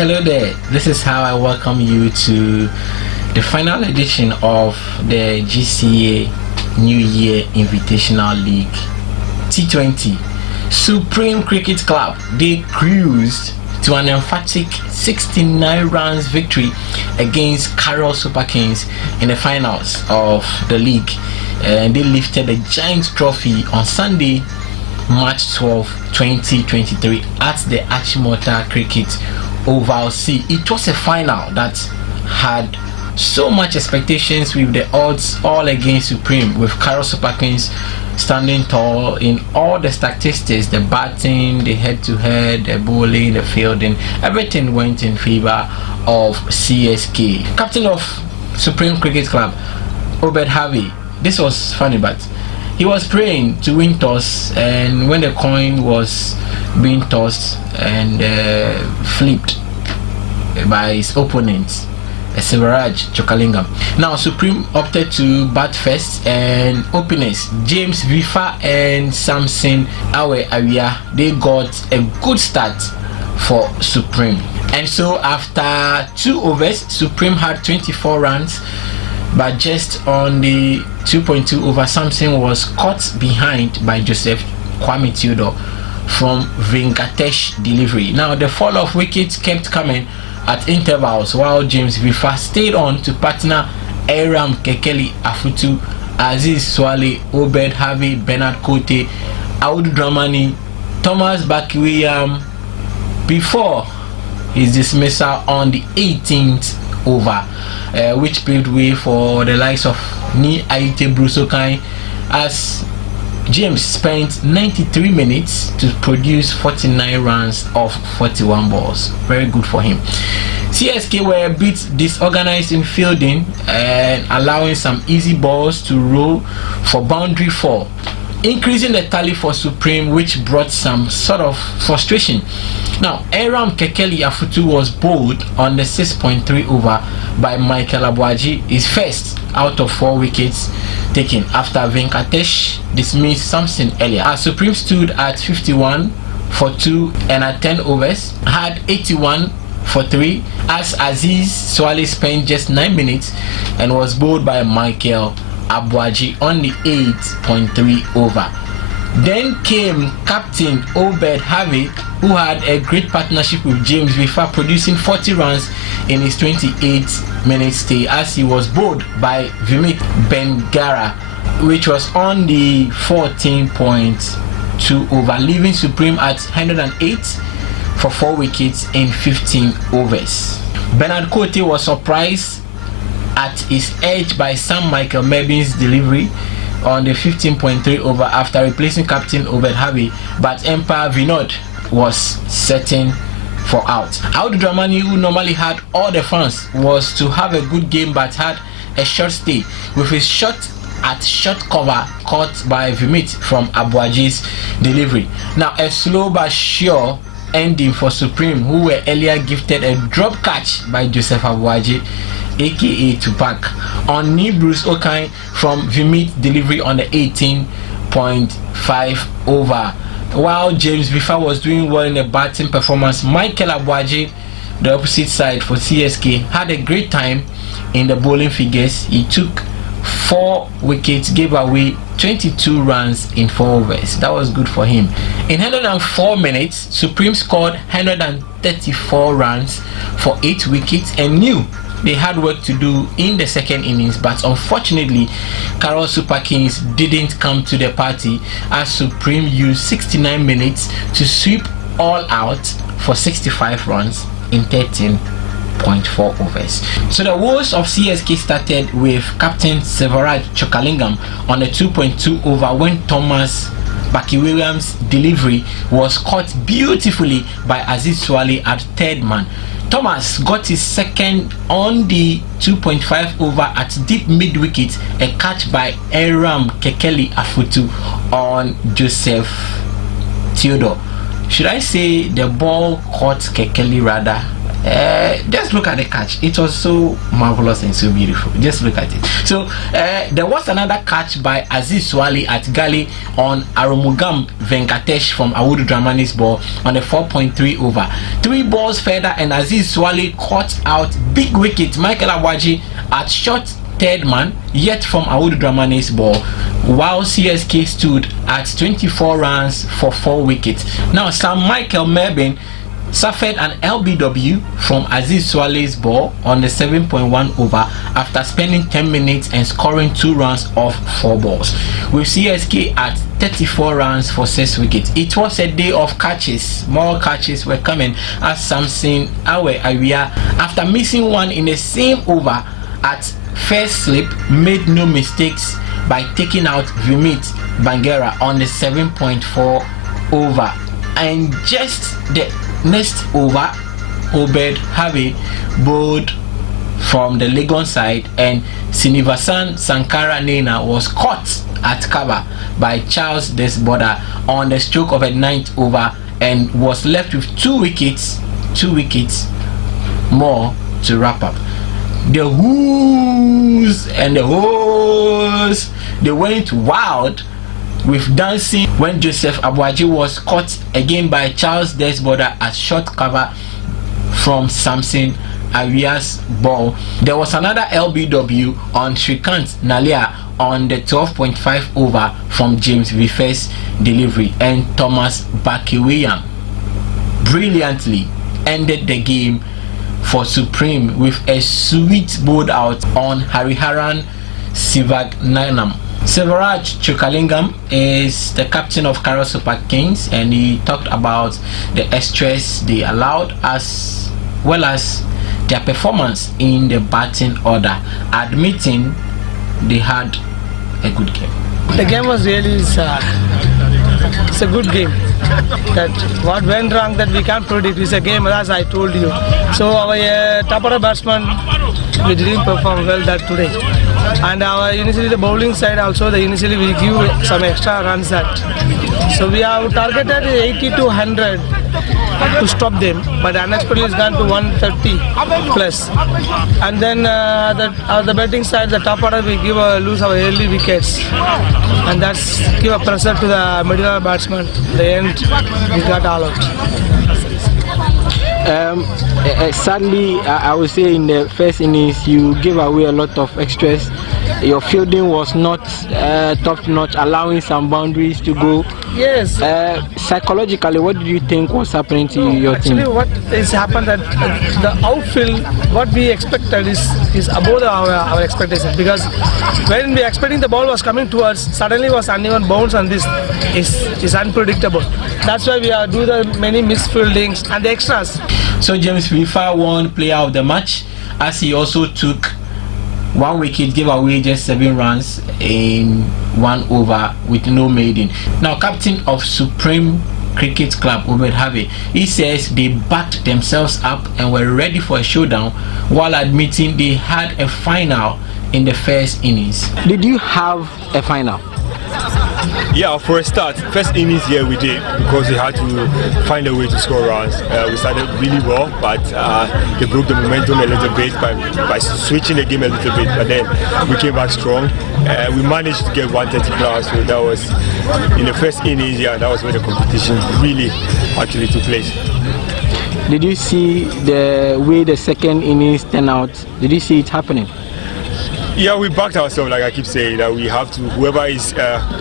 Hello there, this is how I welcome you to the final edition of the GCA New Year Invitational League T20. Supreme Cricket Club, they cruised to an emphatic 69 runs victory against Carel Super Kings in the finals of the league, and they lifted the Giant Trophy on Sunday, March 12, 2023 at the Achimota Cricket Oval C. It was a final that had so much expectations, with the odds all against Supreme, with Carel Super Kings standing tall in all the statistics: the batting, the head-to-head, the bowling, the fielding. Everything went in favor of CSK. Captain of Supreme Cricket Club, Obed Harvey, this was funny, but he was praying to win toss, and when the coin was being tossed and flipped by his opponent, Chokalingam. Now Supreme opted to bat first, and openers James Vifa and Samson Awe Awia, they got a good start for Supreme. And so after 2 overs, Supreme had 24 runs, but just on the 2.2 over, Samson was caught behind by Joseph Kwame Theodore from Venkatesh delivery. Now the fall of wickets kept coming at intervals, while James Vifa stayed on to partner Aram Kekeli Afutu, Aziz Swale, Obed Harvey, Bernard Kote, Audu Dramani, Thomas Bakiwiyam before his dismissal on the 18th over, which paved way for the likes of Ni Aite Brusokai, as James spent 93 minutes to produce 49 runs off 41 balls. Very good for him. CSK were a bit disorganized in fielding and allowing some easy balls to roll for boundary 4, increasing the tally for Supreme, which brought some sort of frustration. Now Aram Kekeli Afutu was bowled on the 6.3 over by Michael Abuaji, his first out of 4 wickets taken after Venkatesh dismissed Samson earlier. As Supreme stood at 51 for 2 and at 10 overs had 81 for 3, as Aziz Swale spent just 9 minutes and was bowled by Michael Abuaji on the 8.3 over. Then came Captain Obed Harvey, who had a great partnership with James Vifa, producing 40 runs in his 28-minute stay, as he was bowled by Vimit Bengara, which was on the 14.2 over, leaving Supreme at 108 for 4 wickets in 15 overs. Bernard Kote was surprised at his edge by Sam Michael Mebin's delivery on the 15.3 over after replacing Captain Obed Harvey, but Empire Vinod was certain for out. Audu Dramani, who normally had all the fans, was to have a good game but had a short stay, with his shot at short cover caught by Vimit from Abuaji's delivery. Now a slow but sure ending for Supreme, who were earlier gifted a drop catch by Joseph Abuaji, aka Tupac, on knee Bruce Okai from Vimit delivery on the 18.5 over. While James Vifa was doing well in the batting performance, Michael Abuaji, the opposite side for CSK, had a great time in the bowling figures. He took 4 wickets, gave away 22 runs in 4 overs. That was good for him. In 104 minutes, Supreme scored 134 runs for 8 wickets and knew they had work to do in the second innings, but unfortunately Carel Super Kings didn't come to the party, as Supreme used 69 minutes to sweep all out for 65 runs in 13.4 overs. So the woes of CSK started with Captain Sevaraj Chokalingam on the 2.2 over, when Thomas Bakiwiyam's delivery was caught beautifully by Aziz Swale at third man. Thomas got his second on the 2.5 over at deep mid wicket, a catch by Aram Kekeli Afutu on Joseph Theodore. Should I say the ball caught Kekeli rather? Just look at the catch. It was so marvelous and so beautiful. Just look at it. So there was another catch by Aziz Swali at Gali on Arumugam Venkatesh from Awudu Dramani's ball on the 4.3 over. 3 balls further and Aziz Swali caught out big wicket Michael Awaji at short third man, yet from Awudu Dramani's ball, while CSK stood at 24 runs for 4 wickets. Now Sam Michael Merben suffered an LBW from Aziz Swale's ball on the 7.1 over after spending 10 minutes and scoring 2 runs off 4 balls, with CSK at 34 runs for 6 wickets. It was a day of catches. More catches were coming as Samson Awe Awia, after missing one in the same over at first slip, made no mistakes by taking out Vimit Bangera on the 7.4 over. And just the next over, Obed Habe bowled from the Legon side and Sinivasan Sankara Nena was caught at cover by Charles Desborda on the stroke of a 9th over and was left with 2 wickets more to wrap up. The whoos and the hoes, they went wild with dancing when Joseph Abuaji was caught again by Charles Desborda at short cover from Samson Awia's ball. There was another LBW on Shrikant Nalia on the 12.5 over from James Vife's delivery, and Thomas Bakiwiyan brilliantly ended the game for Supreme with a sweet bowled out on Hariharan Sivagnanam. Sivaraj Chukalingam is the captain of Carel Super Kings, and he talked about the stress they allowed as well as their performance in the batting order, admitting they had a good game. The game was really sad. It's a good game. That what went wrong that we can't predict. It's a game, as I told you. So our top order batsman, we didn't perform well that today. And our initially the bowling side also, initially we give some extra runs that. So we have targeted 80 to 100 to stop them, but unexpectedly it's gone to 130 plus. And then the batting side, the top order, we lose our early wickets, and that's give a pressure to the middle batsman. The end, we got all out. Sadly, I would say in the first innings you gave away a lot of extras. Your fielding was not top notch, allowing some boundaries to go. Yes. Psychologically, what do you think was happening to your team? Actually, what has happened that the outfield, what we expected is above our expectation, because when we expecting the ball was coming towards, suddenly was uneven bounce, and this is unpredictable. That's why we do the many misfieldings and the extras. So James Vifa won player of the match, as he also took 1 wicket, gave away just 7 runs in 1 over with no maiden. Now, captain of Supreme Cricket Club, Obed Have, he says they backed themselves up and were ready for a showdown, while admitting they had a final in the first innings. Did you have a final? Yeah, for a start, first innings here we did, because we had to find a way to score runs. We started really well, but they broke the momentum a little bit by switching the game a little bit, but then we came back strong. We managed to get 130 plus, so that was in the first innings. Yeah, that was where the competition really actually took place. Did you see the way the second innings turned out? Did you see it happening? Yeah, we backed ourselves, like I keep saying, that we have to, whoever is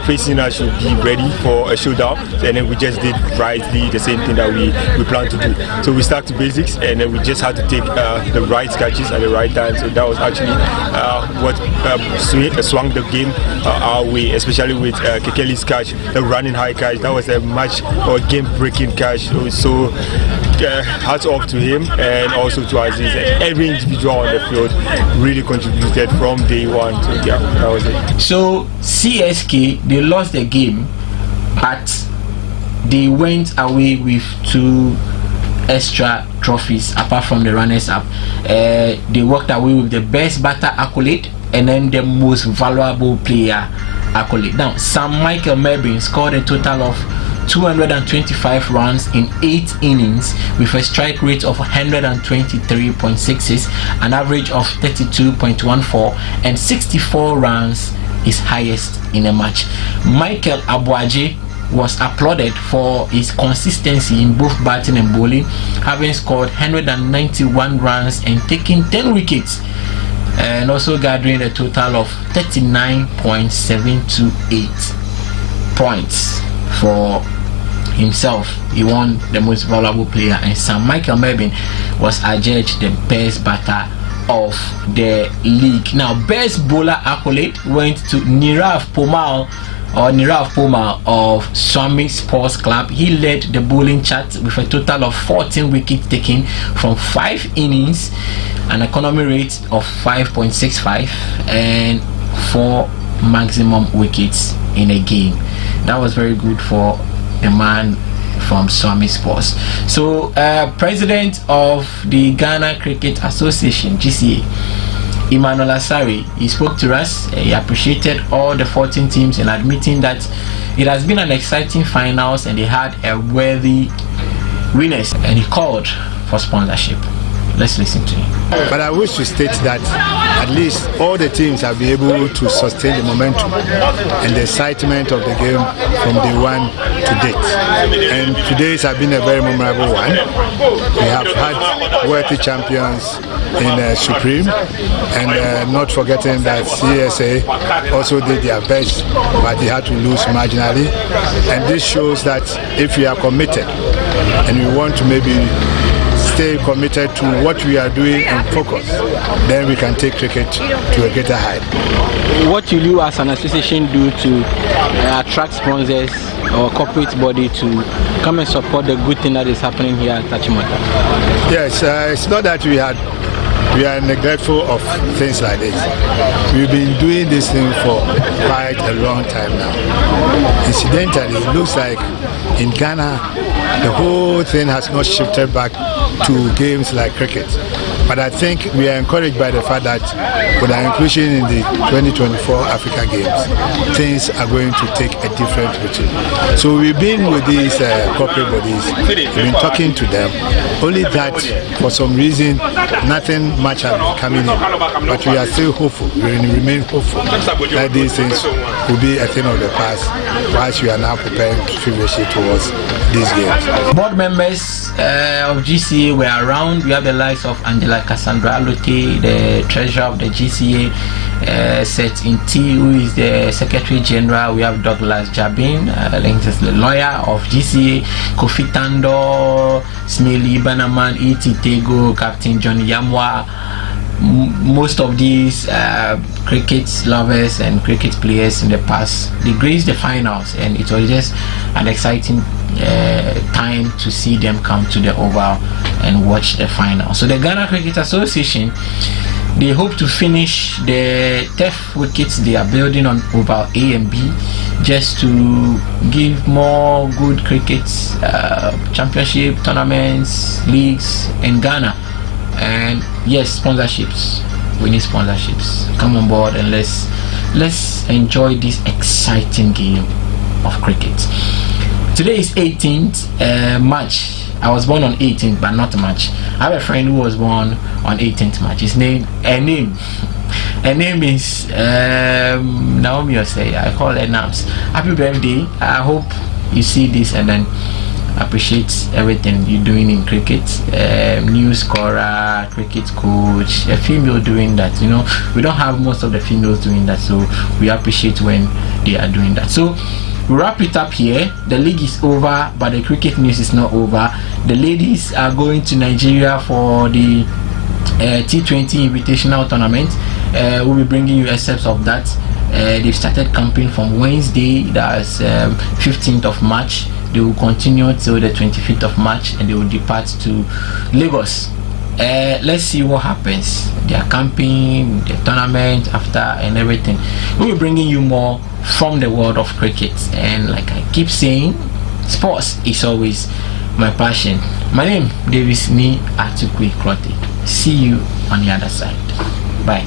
facing us should be ready for a showdown, and then we just did rightly the same thing that we planned to do. So we stuck to basics, and then we just had to take the right catches at the right time. So that was actually what swung the game our way, especially with Kekeli's catch, the running high catch. That was a match or game-breaking catch. So hats off to him, and also to Aziz. Every individual on the field really contributed from day one. So yeah, that was it. So CSK, they lost the game, but they went away with 2 extra trophies apart from the runners-up. They walked away with the best batter accolade and then the most valuable player accolade. Now, Sam Michael Merben scored a total of 225 runs in 8 innings with a strike rate of 123.66, an average of 32.14, and 64 runs is highest in a match. Michael Abuaje was applauded for his consistency in both batting and bowling, having scored 191 runs and taking 10 wickets, and also gathering a total of 39.728 points for himself. He won the most valuable player, and Sir Michael Mervyn was adjudged the best batter of the league. Now, best bowler accolade went to Nirav Pomar of Swami Sports Club. He led the bowling chart with a total of 14 wickets taken from 5 innings, an economy rate of 5.65, and 4 maximum wickets in a game. That was very good for the man from Swami Sports. So, president of the Ghana Cricket Association, GCA, Emmanuel Asari, he spoke to us. He appreciated all the 14 teams and admitting that it has been an exciting finals and they had a worthy winners, and he called for sponsorship. Let's listen to him. But I wish to state that at least all the teams have been able to sustain the momentum and the excitement of the game from day one to date. And today's have been a very memorable one. We have had worthy champions in Supreme, and not forgetting that CSK also did their best, but they had to lose marginally. And this shows that if we are committed and we want to maybe stay committed to what we are doing and focus, then we can take cricket to a greater height. What will you as an association do to attract sponsors or corporate body to come and support the good thing that is happening here at Achimota? Yes, it's not that we are neglectful of things like this. We've been doing this thing for quite a long time now. Incidentally, it looks like in Ghana, the whole thing has not shifted back to games like cricket. But I think we are encouraged by the fact that with our inclusion in the 2024 Africa Games, things are going to take a different route. So we've been with these corporate bodies, we've been talking to them, only that for some reason nothing much has been coming in. But we are still hopeful, we remain hopeful that these things will be a thing of the past whilst we are now preparing feverishly towards these games. Board members of GCA were around. We have the likes of Angela Cassandra Alote, the treasurer of the GCA, Seth Inti, who is the Secretary General. We have Douglas Jabin, the lawyer of GCA, Kofi Tando, Smiley Banaman, E.T. Tego, Captain Johnny Yamwa. Most of these cricket lovers and cricket players in the past, they graced the finals, and it was just an exciting time to see them come to the Oval and watch the final. So the Ghana Cricket Association, they hope to finish the turf wickets they are building on Oval A and B, just to give more good cricket championship tournaments, leagues in Ghana. And yes, sponsorships. We need sponsorships. Come on board and let's enjoy this exciting game of cricket. Today is 18th March. I was born on 18th, but not March. I have a friend who was born on 18th March. Her name is Naomi Osei. I call her Nams. Happy birthday. I hope you see this and then appreciate everything you're doing in cricket. New scorer, cricket coach, a female doing that. You know, we don't have most of the females doing that, so we appreciate when they are doing that. So we wrap it up here. The league is over, but the cricket news is not over. The ladies are going to Nigeria for the T20 Invitational tournament. We'll be bringing you excerpts of that. They've started camping from Wednesday, that's 15th of March. They will continue till the 25th of March, and they will depart to Lagos. Let's see what happens. They are camping, the tournament after, and everything. We'll be bringing you more from the world of cricket. And like I keep saying, sports is always my passion. My name Davis Ni Atukwe Klote. See you on the other side. Bye.